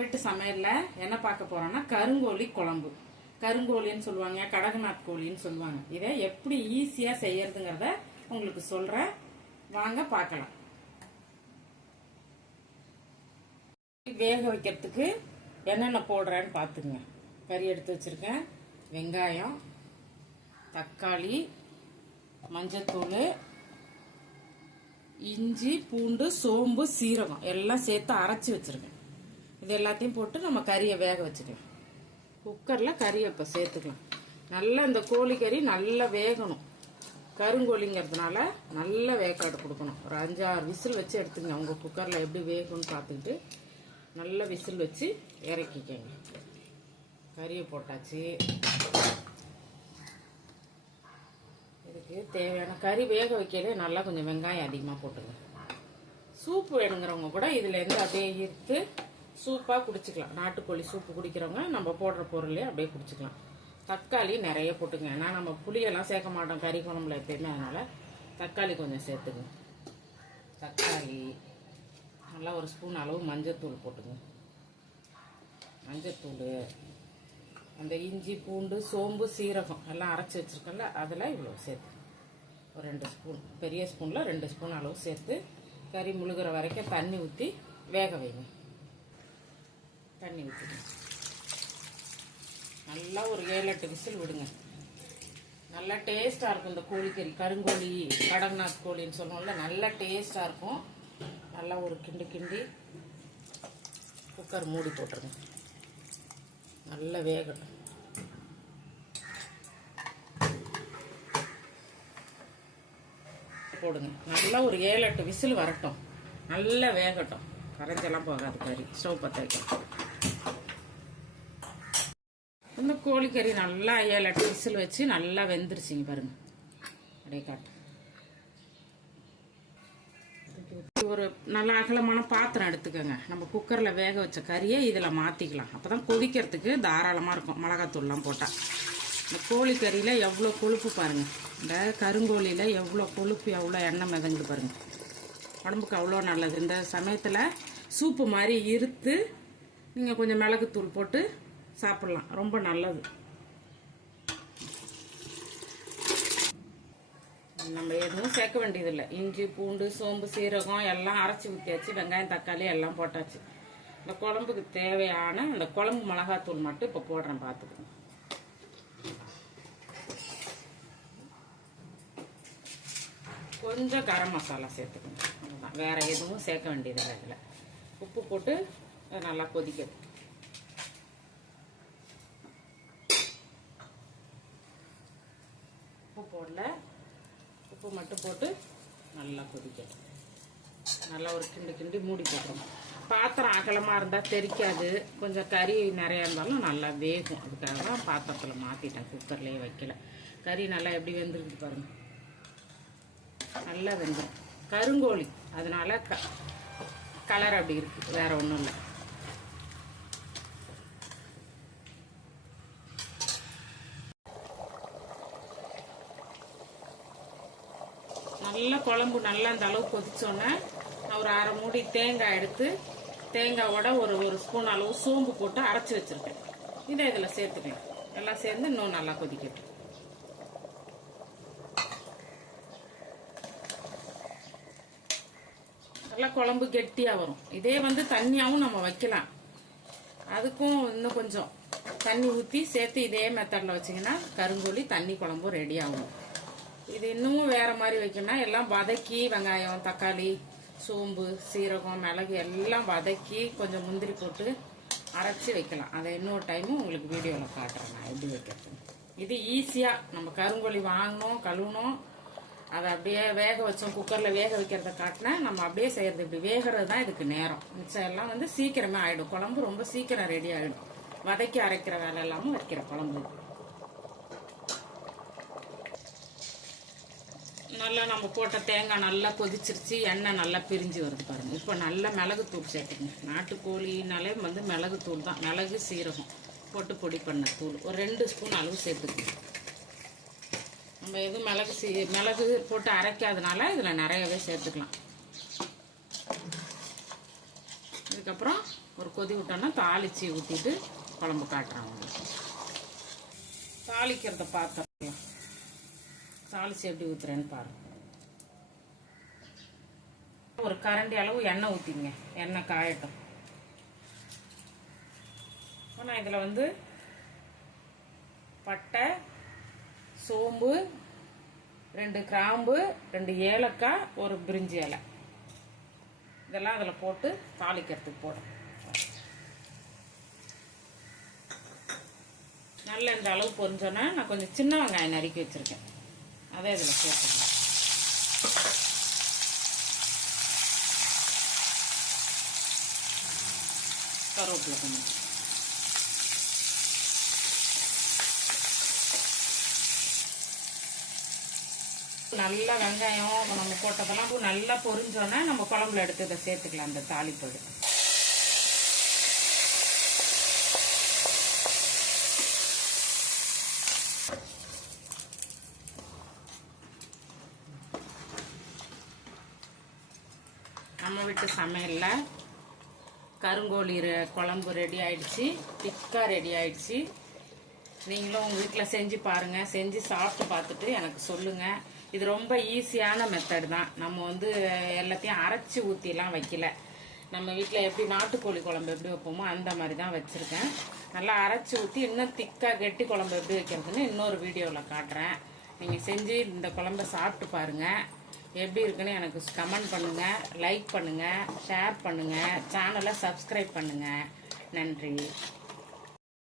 வீட்டு சமையல்ல என்ன பார்க்க போறோம்னா கருங்கோழி குழம்பு. கருங்கோழின்னு சொல்லுவாங்க, கடகநாத் கோழின்னு சொல்லுவாங்க. இதை எப்படி ஈஸியா செய்யறதுங்கிறத உங்களுக்கு சொல்றேன், வாங்க பார்க்கலாம். வேக வைக்கிறதுக்கு என்னென்ன போடுறேன்னு பார்த்துங்க. கறி எடுத்து வச்சிருக்கேன், வெங்காயம், தக்காளி, மஞ்சத்தூள், இஞ்சி, பூண்டு, சோம்பு, சீரகம் எல்லாம் சேர்த்து அரைச்சி வச்சிருக்கேன். இது எல்லாத்தையும் போட்டு நம்ம கறியை வேக வச்சுக்கலாம். குக்கரில் கறியை இப்போ சேர்த்துக்கலாம். நல்லா இந்த கோழி கறி நல்லா வேகணும். கருங்கோழிங்கிறதுனால நல்ல வேக்காடு கொடுக்கணும். ஒரு 5-6 விசில் வச்சு எடுத்துங்க. உங்கள் குக்கரில் எப்படி வேகும்னு பார்த்துக்கிட்டு நல்ல விசில் வச்சு இறக்கிக்கங்க. கறியை போட்டாச்சு. இதுக்கு தேவையான கறி வேக வைக்கலே நல்லா கொஞ்சம் வெங்காயம் அதிகமாக போட்டுங்க. சூப்பு வேணுங்கிறவங்க கூட இதுலேருந்து அப்படியே ஈர்த்து சூப்பாக குடிச்சிக்கலாம். நாட்டுக்கோழி சூப்பு குடிக்கிறவங்க நம்ம போடுற பொருளே அப்படியே குடிச்சிக்கலாம். தக்காளி நிறைய போட்டுங்க. ஏன்னா நம்ம புளியெல்லாம் சேர்க்க மாட்டோம் கறி குழம்புல எப்பயுமே, அதனால் தக்காளி கொஞ்சம் சேர்த்துங்க. தக்காளி நல்லா ஒரு ஸ்பூன் அளவு மஞ்சத்தூள் போட்டுங்க. மஞ்சத்தூள், அந்த இஞ்சி, பூண்டு, சோம்பு, சீரகம் எல்லாம் அரைச்சி வச்சுருக்கோம்ல, அதில் இவ்வளோ சேர்த்து ஒரு 2 ஸ்பூன், பெரிய ஸ்பூனில் 2 ஸ்பூன் அளவு சேர்த்து கறி முழுகிற வரைக்கும் தண்ணி ஊற்றி வேக வைங்க. தண்ணி ஊற்றிடுங்க. நல்லா ஒரு 7-8 விசில் விடுங்க. நல்லா டேஸ்ட்டாக இருக்கும் இந்த கோழிக்கறி. கருங்கோழி, கடகநாத் கோழின்னு சொல்லுவோம்ல, நல்லா டேஸ்ட்டாக இருக்கும். நல்லா ஒரு கிண்டி குக்கர் மூடி போட்டுருங்க. நல்லா வேகட்டும். போடுங்க. நல்லா ஒரு 7-8 விசில் வரட்டும். நல்லா வேகட்டும். கரைஞ்செல்லாம் போகாது கறி. ஸ்டவ் பற்ற வைக்கணும். இந்த கோழிக்கறி நல்லா 7-8 விசில் வச்சு நல்லா வெந்துருச்சுங்க பாருங்க. அப்படியே காட்டு. ஒரு நல்ல அகலமான பாத்திரம் எடுத்துக்கோங்க. நம்ம குக்கரில் வேக வச்ச கறியை இதில் மாற்றிக்கலாம். அப்போ தான் கொதிக்கிறதுக்கு தாராளமாக இருக்கும். மிளகாத்தூள்லாம் போட்டால். இந்த கோழிக்கறியில் எவ்வளோ கொழுப்பு பாருங்கள். இந்த கருங்கோழியில் எவ்வளோ கொழுப்பு, எவ்வளோ எண்ணெய் மிதங்குது பாருங்கள். உடம்புக்கு அவ்வளோ நல்லது. இந்த சமயத்தில் சூப்பு மாதிரி இருத்து நீங்கள் கொஞ்சம் மிளகுத்தூள் போட்டு சாப்பிட்லாம். ரொம்ப நல்லது. நம்ம எதுவும் சேர்க்க வேண்டியதில்லை. இஞ்சி, பூண்டு, சோம்பு, சீரகம் எல்லாம் அரைச்சி ஊற்றியாச்சு. வெங்காயம், தக்காளி எல்லாம் போட்டாச்சு. இந்த குழம்புக்கு தேவையான அந்த குழம்பு மிளகாத்தூள் மட்டும் இப்போ போடுறேன், பார்த்துக்கோங்க. கொஞ்சம் கரம் மசாலா சேர்த்துக்கணும். அதுதான், வேற எதுவும் சேர்க்க வேண்டியதில்லை. இதில் உப்பு போட்டு நல்லா கொதிக்கணும். உப்பு போடல, உப்பு மட்டும் போட்டு நல்லா கொதிக்கணும். நல்லா ஒரு கிண்டி மூடி போட்டுருவோம். பாத்திரம் அகலமாக இருந்தால் தெரிக்காது. கொஞ்சம் கறி நிறையா இருந்தாலும் நல்லா வேகும். அதுக்காக தான் பாத்திரத்தில் மாற்றிட்டேன், குக்கர்லேயே வைக்கல. கறி நல்லா எப்படி வெந்துருக்கு பாருங்க. நல்லா வெந்துடும். கருங்கோழி அதனால கலர் அப்படி இருக்கு, வேற ஒன்றும் இல்லை. நல்லா குழம்பு நல்லா அந்த அளவு கொதிச்சோன்னே ஒரு 1/2 மூடி தேங்காய் எடுத்து, தேங்காயோட ஒரு ஸ்பூன் அளவு சோம்பு போட்டு அரைச்சி வச்சிருக்கேன். இதை இதில் சேர்த்துக்கலாம். எல்லாம் சேர்ந்து இன்னும் நல்லா கொதிக்கட்டும். நல்லா குழம்பு கெட்டியாக வரும். இதே தண்ணியாகவும் நம்ம வைக்கலாம். அதுக்கும் இன்னும் கொஞ்சம் தண்ணி ஊற்றி சேர்த்து இதே மெத்தடில் வச்சிங்கன்னா கருங்கோழி தண்ணி குழம்பும் ரெடி ஆகும். இது இன்னமும் வேற மாதிரி வைக்கணும்னா எல்லாம் வதக்கி, வெங்காயம், தக்காளி, சோம்பு, சீரகம், மிளகு எல்லாம் வதக்கி கொஞ்சம் முந்திரி போட்டு அரைச்சி வைக்கலாம். அதை இன்னொரு டைமும் உங்களுக்கு வீடியோவில் காட்டுறேன் நான் எப்படி வைக்கிறது. இது ஈஸியாக நம்ம கருங்கோழி வாங்கினோம், கழுவுனோம், அதை அப்படியே வேக வச்சோம். குக்கரில் வேக வைக்கிறத காட்டினேன். நம்ம அப்படியே செய்கிறது. இப்படி வேகிறது தான் இதுக்கு நேரம். மிச்சம் எல்லாம் சீக்கிரமே ஆகிடும். குழம்பு ரொம்ப சீக்கிரம் ரெடி ஆகிடும். வதக்கி அரைக்கிற வேலை எல்லாமும் வைக்கிற குழம்பு. நல்லா நம்ம போட்ட தேங்காய் நல்லா கொதிச்சிருச்சு. எண்ணெய் நல்லா பிரிஞ்சு வருது பாருங்க. இப்போ நல்லா மிளகுத்தூள் சேர்த்துக்கங்க. நாட்டுக்கோழினாலே மிளகுத்தூள் தான். மிளகு, சீரகம் போட்டு பொடி பண்ண தூள் ஒரு 2 ஸ்பூன் அளவு சேர்த்துக்கணும். நம்ம எதுவும் மிளகு போட்டு அரைக்காதனால இதில் நிறையவே சேர்த்துக்கலாம். இதுக்கப்புறம் ஒரு கொதி விட்டோன்னா தாளித்து ஊற்றிட்டு குழம்பு காட்டுறேன் உங்களுக்கு. தாளிக்கிறத பார்த்துக்கலாம். தாளித்து எப்படி ஊற்றுறேன்னு பாருங்கள். ஒரு கரண்டி அளவு எண்ணெய் ஊற்றிங்க. எண்ணெய் காயட்டும். நான் இதில் வந்து பட்டை, சோம்பு, 2 கிராம்பு, 2 ஏலக்காய், ஒரு பிரிஞ்சி இலை இதெல்லாம் அதில் போட்டு தாளிக்கிறதுக்கு போடும். நல்ல இந்த அளவு பொரிஞ்சோன்னா நான் கொஞ்சம் சின்ன வெங்காயம் நறுக்கி வச்சுருக்கேன். அதே இதில் சேர்த்துக்கணும். கருவேப்பிலை கொஞ்சம். நல்லா வெங்காயம் நம்ம போட்டதெல்லாம் நல்லா பொரிஞ்சோன்னா நம்ம குழம்புல எடுத்து இதை சேர்த்துக்கலாம். அந்த தாளிப்பொடி நம்ம வீட்டு சமையலில் கருங்கோழி குழம்பு ரெடி ஆயிடுச்சு. திக்காக ரெடி ஆயிடுச்சு. நீங்களும் உங்கள் வீட்டில் செஞ்சு பாருங்கள். செஞ்சு சாப்பிட்டு பார்த்துட்டு எனக்கு சொல்லுங்கள். இது ரொம்ப ஈஸியான மெத்தட் தான். நம்ம வந்து எல்லாத்தையும் அரைச்சி ஊற்றிலாம் வைக்கல. நம்ம வீட்டில் எப்படி நாட்டுக்கோழி குழம்பு எப்படி வைப்போமோ அந்த மாதிரி தான் வச்சுருக்கேன். நல்லா அரைச்சி ஊற்றி இன்னும் திக்காக கெட்டி குழம்பு எப்படி வைக்கிறதுன்னு இன்னொரு வீடியோவில் காட்டுறேன். நீங்கள் செஞ்சு இந்த குழம்பை சாப்பிட்டு பாருங்கள். எப்படி இருக்குன்னு எனக்கு கமெண்ட் பண்ணுங்கள், லைக் பண்ணுங்கள், ஷேர் பண்ணுங்கள், சேனலை சப்ஸ்கிரைப் பண்ணுங்கள். நன்றி.